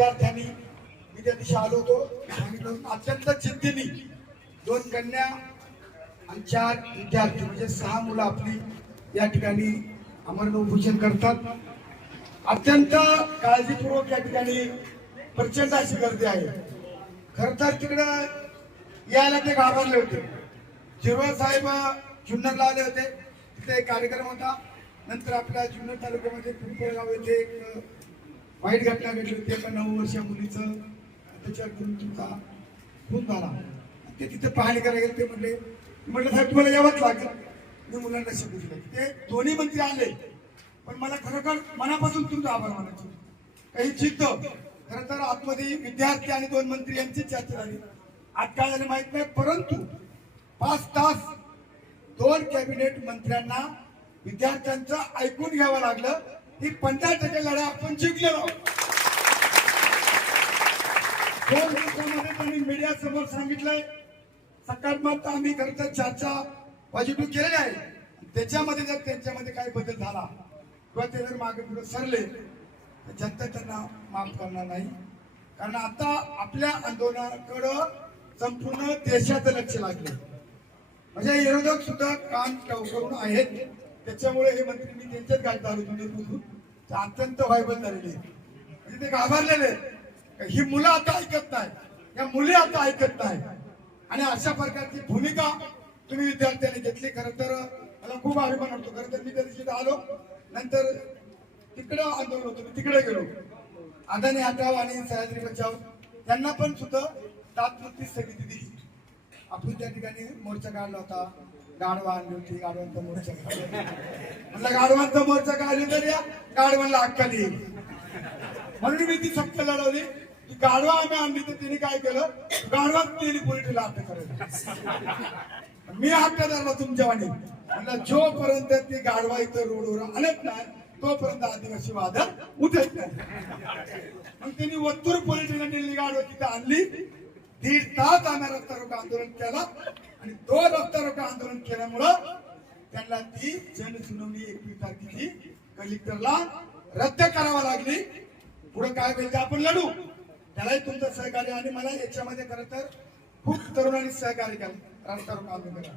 विद्यार्थ्यांनी मी त्या दिवशी आलो होतो सांगितलं अत्यंत जिद्दीने 2 कन्या आणि 4 विद्यार्थी म्हणजे 6 मुलं आपली या ठिकाणी अमरण उपोषण करतात। अत्यंत काळजीपूर्वक या ठिकाणी प्रचंड अशी गर्दी आहे। खर तर तिकडं यायला ते घाबरले होते। शिरवळ साहेब जुन्नरला आले होते, तिथे एक कार्यक्रम होता। नंतर आपल्या जुन्नर तालुक्यामध्ये पिंपळगाव येथे एक वाईट घटना घडली होती। एका 9 वर्षीय मुलीचं अत्याचार करून तुमचा खून झाला। ते तिथे पाहणी करायला गेले। ते म्हटलं साहेब तुम्हाला यावंच लागेल। मी मुलांना शिकवलं। ते दोन्ही मंत्री आले, पण मला खरोखर मनापासून तुमचा आभार मानायचे। काही जिद्द खरं तर आतमध्ये विद्यार्थी आणि 2 मंत्री यांची चर्चा झाली। आज काय झालं माहित नाही, परंतु 5 तास 2 कॅबिनेट मंत्र्यांना विद्यार्थ्यांचं ऐकून घ्यावं लागलं। ही 50% लढा आपण जिंकलेलो। 2 दिवसामध्ये त्यांनी मीडिया समोर सांगितलंय सकारात्मक आम्ही खरं तर चर्चा पॉझिटिव्ह केलेली आहे। त्याच्यामध्ये जर त्यांच्यामध्ये काही बदल झाला किंवा ते जर मागे पुढे सरले तर जनता त्यांना माफ करणार नाही। कारण आता आपल्या आंदोलनाकडं संपूर्ण देशाचं लक्ष लागले। म्हणजे विरोधक सुद्धा काम करून आहेत। त्याच्यामुळे हे मंत्री मी त्यांच्याच गाडीत आलो जुन्नरमधून, अत्यंत व्हायबल झालेले म्हणजे ते घाबरलेले। ही मुलं आता ऐकत नाही, या मुली आता ऐकत नाही आणि अशा प्रकारची भूमिका तुम्ही विद्यार्थ्यांनी घेतली। खरं तर मला खूप अभिमान वाटतो। खरं तर मी त्या दिवशी आलो, नंतर तिकडं आंदोलन होतं, मी तिकडे गेलो। अदानी हटाव आणि सह्याद्री बचाव त्यांना पण सुद्धा तात्पुरती स्थगिती दिली। आपण त्या ठिकाणी मोर्चा काढला होता, गाढवा आणली होती, गाढवांचा मोर्चा म्हणलं गाढवांचा मोर्चा काढली तर या गाढवांना अक्कल येईल म्हणून मी ती सक्त लढवली। गाढवा आम्ही आणली तर तिने काय केलं, गाढवा केली पोलिटिला अटक करायला। मी हक्क धरला तुमच्या वाणी, म्हणलं जोपर्यंत ती गाढवा इथं रोडवर आणत नाही तोपर्यंत आदिवासी वादळ उठत नाही। मग त्यांनी वत्तूर पोलिटिला दिल्ली गाढवा तिथे आणली। 1.5 तास आम्ही रस्ता रोको आंदोलन केला आणि 2 रस्ता रोको आंदोलन केल्यामुळं त्यांना ती जनसुनावणी 21 तारखेची कलेक्टरला रद्द करावी लागली। पुढे काय होईल आपण लढू, त्यालाही तुमचं सहकार्य आणि मला याच्यामध्ये खरं तर खूप तरुणांनी सहकार्य केलं रस्ता रोको आंदोलनाला।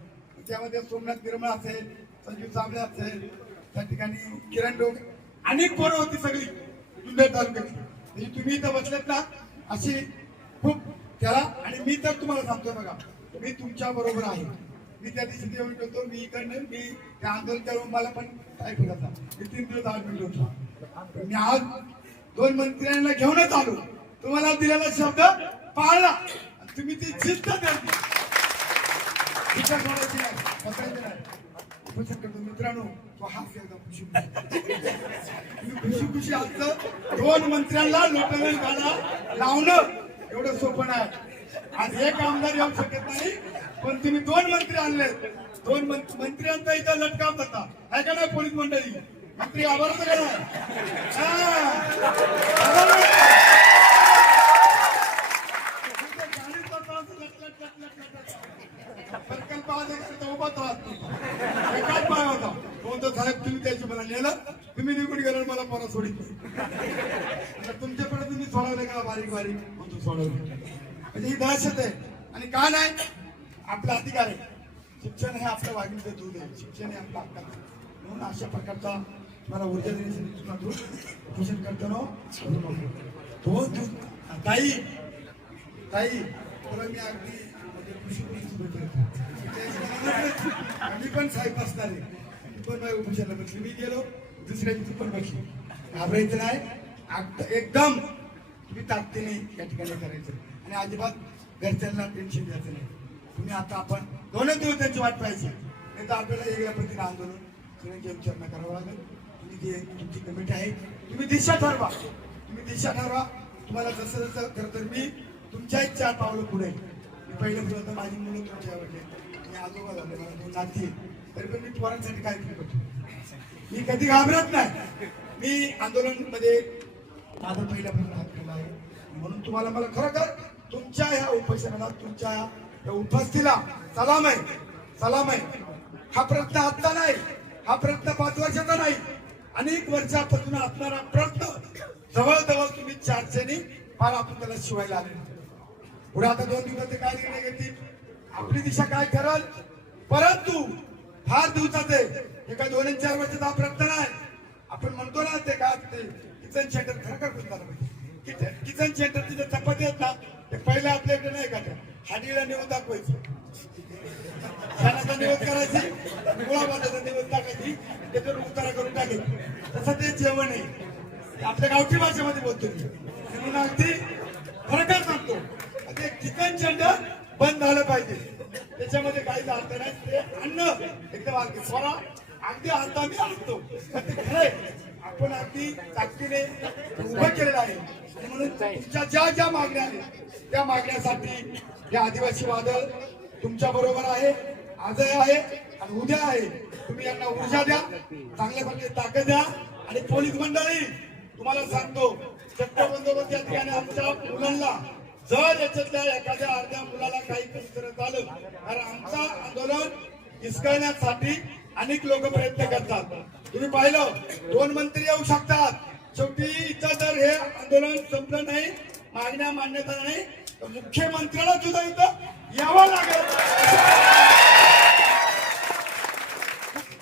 त्यामध्ये सोमनाथ निर्मळ असेल, संजीव साबळे असेल, त्या ठिकाणी किरण डोक अनेक पोरं होती सगळी जुन्नर तालुक्यातली। म्हणजे तुम्ही इथं बसलेत ना अशी खूप त्याला। आणि मी तर तुम्हाला सांगतोय बघा, मी तुमच्या बरोबर आहे। मी त्या दिवशी येऊन गेलो, मी इकडनं मी त्या आंदोलन करून मला पण काय होता, मी 3 दिवस ऍडमिट होतो। मी आज 2 मंत्र्यांना घेऊनच आलो, तुम्हाला दिलेला शब्द पाळला, तुम्ही ती जिद्द धरली। मित्रांनो खुशी खुशी असतं 2 मंत्र्यांना लोकांना गाडा लावणं एवढं सोपं नाही। आज एक आमदार येऊ शकत नाही, पण तुम्ही 2 मंत्री आणले। 2 मंत्र्यांचा इथं लटकाव होता आहे का नाही पोलीस मंडळी, मंत्री आभारचं का नाही? प्रकल्प उभा एकाच पाय होता कोणतं साहेब तुम्ही त्याची मला नेलं, तुम्ही निघून गेला मला परत सोडित तुमच्याकडे तुम्ही सोडवले का बारीक बारीक म्हणतो सोडवले। म्हणजे ही दहशत आहे आणि का नाही, आपला अधिकार आहे। शिक्षण हे आपलं वाघिणीचं दूध आहे, शिक्षण हे आपला हक्क आहे। म्हणून अशा प्रकारचा मला ऊर्जा देण्यासाठी उपोषण करताना ताई ताई तुला मी अगदी मी पण साहेब असणार आहे, पण माझ्या उपोषणाला बसली। मी गेलो दुसऱ्या दिवशी पण बसली। घाबरायचं नाही, एकदम तुम्ही ताकदीने या ठिकाणी करायचं आणि अजिबात घरच्यांना टेन्शन द्यायचं नाही। तुम्ही आता आपण 2 दिवस त्यांची वाट पाहिजे, नाही तर आपल्याला वेगळ्या पद्धतीने आंदोलन सगळ्यांची विचारणा करावं लागेल। तुम्ही जे तुमची कमिटी आहे तुम्ही दिशा ठरवा, तुम्ही दिशा ठरवा। तुम्हाला जसं जसं खरं तर मी तुमच्याही 4 पावलं पुढे। मी पहिलं पुढे तर माझी मुलं तुमच्या आवडले, मी आजोबा झाले, मला 2 नाती, तरी पण मी पोरांसाठी काय करतो, मी कधी घाबरत नाही। मी आंदोलन मध्ये माझा पहिल्यापासून हात ठेवला आहे। म्हणून तुम्हाला मला खरोखर तुमच्या ह्या उपोषणाला तुमच्या या उपस्थितीला सलाम आहे, सलाम आहे। हा प्रयत्न आजचा नाही, हा प्रयत्न 5 वर्षाचा नाही, अनेक वर्षापासून असणारा प्रयत्न जवळजवळ तुम्ही 400 फार आपण त्याला शिवायला आले. पुढे आता 2 दिवसात ते काय निर्णय घेतील, आपली दिशा काय ठरल. परंतु फार दिवसाचे हे काय 2 आणि 4 वर्षाचा प्रयत्न नाही. आपण म्हणतो ना ते काय ते किचन सेंटर खरं करून झालं पाहिजे. किचन सेंटरची जे चपाती आहेत ना ते पहिले आपल्याकडे नाही का त्या हाडीला निवड दाखवायची, निवड करायची, गुळाबाजाचा निवड टाकायची, त्याच्यावर उतारा करून टाकायची. तसं ते जेवण आहे आपल्या गावठी भाषेमध्ये बोलतो म्हणून अगदी फरकच सांगतो. ते चिकन सेंटर बंद झालं पाहिजे, त्याच्यामध्ये काहीच अर्थ नाही. ते अन्न एकदम अगदी स्वरा अगदी आता मी आणतो ते खरंय. आपण अगदी ताकदीने उभं केलेलं आहे आणि म्हणून तुमच्या ज्या ज्या मागण्या आहेत त्या मागण्यासाठी हे आदिवासी वादळ तुमच्या बरोबर आहे, आजही आहे आणि उद्या आहे. तुम्ही यांना ऊर्जा द्या, चांगल्या प्रकारे ताकद द्या. आणि पोलीस मंडळी तुम्हाला सांगतो चक्क बंदोबस्त या ठिकाणी आमच्या मुलांना जर याच्यातल्या एखाद्या अर्ध्या मुलाला काही करत आलं तर आमचं आंदोलन हिसकण्यासाठी अनेक लोक प्रयत्न करतात. तुम्ही पाहिलं 2 मंत्री येऊ शकतात, शेवटी इथं जर हे आंदोलन संपलं नाही, मागण्या मान्यता नाही तर मुख्यमंत्र्याला सुद्धा इथं यावं लागेल.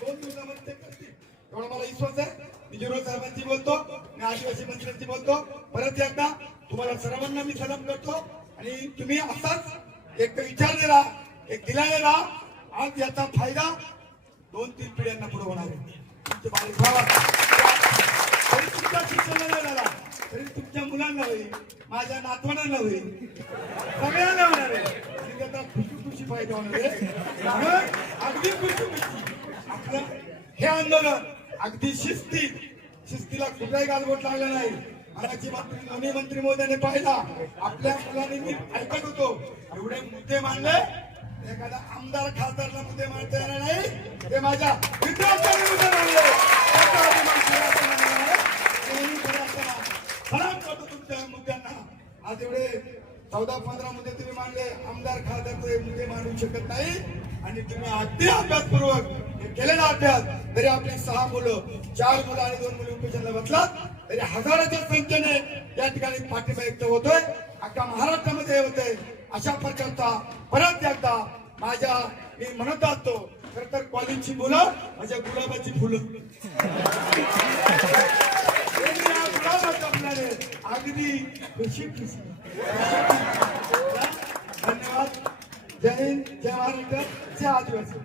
2 दिवसामध्ये ते करतील एवढा मला विश्वास आहे. मी जिरो साहेबांची बोलतो, मी आदिवासी मंत्र्यांची बोलतो. परत एकदा तुम्हाला सर्वांना मी सलाम करतो आणि तुम्ही असाच एक विचारले राहा, एक दिलाने राहा. आज याचा फायदा 2-3 पिढ्यांना पुढे होणार आहे. तुमचे बारीक भावा तरी तुमच्या शिक्षणाला झाला तरी तुमच्या मुलांना होईल, माझ्या नातवांना होईल, सगळ्यांना होणार आहे आणि त्याचा खुशी फायदा होणार आहे. अगदी खुशी आपलं हे आंदोलन अगदी शिस्तीला कुठलाही गालबोट लागला नाही. मानाची मंत्री दोन्ही मंत्री महोदयाने पाहिला, आपल्या मुलांनी मी ऐकत होतो एवढे मुद्दे मांडले. एखादा आमदार खासदारला मुद्दे मांडता येणार नाही, ते माझ्या विद्यार्थ्यांनी मुद्दे मांडले. सलाम करतो तुमच्या मुद्द्यांना. आज एवढे 14-15 मुद्दे तुम्ही मांडले, आमदार खासदार मुद्दे मांडू शकत नाही. आणि तुम्ही अगदी अभ्यासपूर्वक केलेला अभ्यास तरी आपली 6 मुलं 4 मुलं आणि 2 मुली उपोषणाला बसलात तरी हजाराच्या संख्येने या ठिकाणी पाठिंबा व्यक्त होतोय. अख्खा महाराष्ट्रामध्ये होतोय. अशा प्रकारचा परत एकदा मी म्हणत असतो खर तर कॉलेजची मुलं माझ्या गुलाबाची फुलं अगदी खुशी. धन्यवाद. जय हिंद, जय महाराष्ट्र, जय आदिवासी.